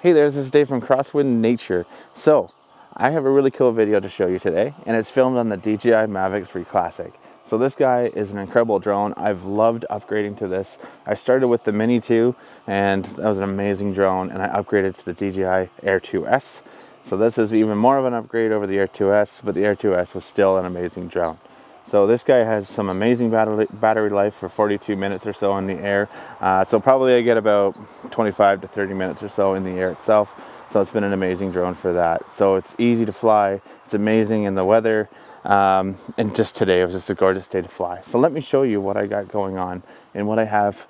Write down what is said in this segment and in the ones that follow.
Hey there, this is Dave from Crosswind Nature. So, I have a really cool video to show you today, and it's filmed on the DJI Mavic 3 Classic. So this guy is an incredible drone. I've loved upgrading to this. I started with the Mini 2, and that was an amazing drone, and I upgraded to the DJI Air 2S. So this is even more of an upgrade over the Air 2S, but the Air 2S was still an amazing drone. So this guy has some amazing battery life for 42 minutes or so in the air. So probably I get about 25 to 30 minutes or so in the air itself. So it's been an amazing drone for that. So it's easy to fly. It's amazing in the weather. And just today, it was just a gorgeous day to fly. So let me show you what I got going on and what I have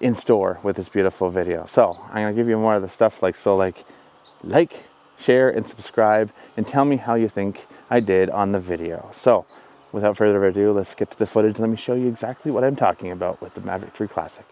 in store with this beautiful video. So I'm gonna give you more of the stuff like, share, and subscribe, and tell me how you think I did on the video. So, without further ado, let's get to the footage. Let me show you exactly what I'm talking about with the Mavic 3 Classic.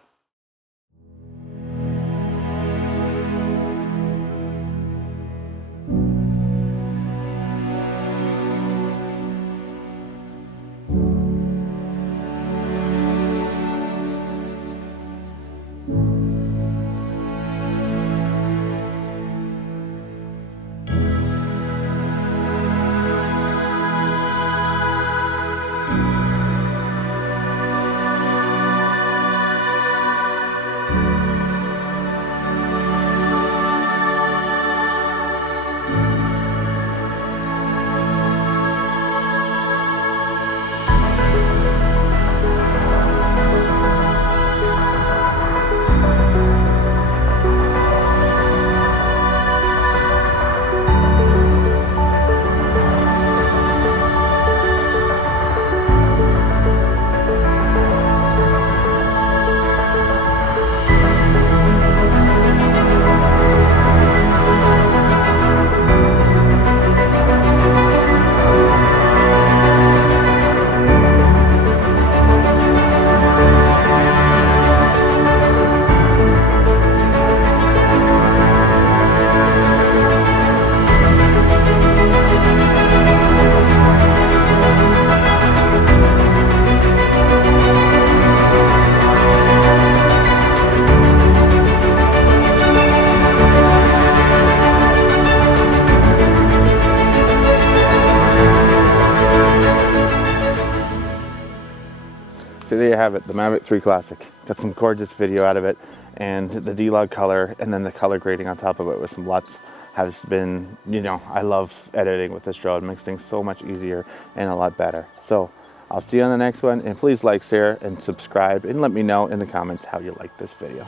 So there you have it, the Mavic 3 Classic. Got some gorgeous video out of it, and the D-Log color, and then the color grading on top of it with some LUTs has been, I love editing with this drone. It makes things so much easier and a lot better. So I'll see you on the next one, and please like, share, and subscribe, and let me know in the comments how you like this video.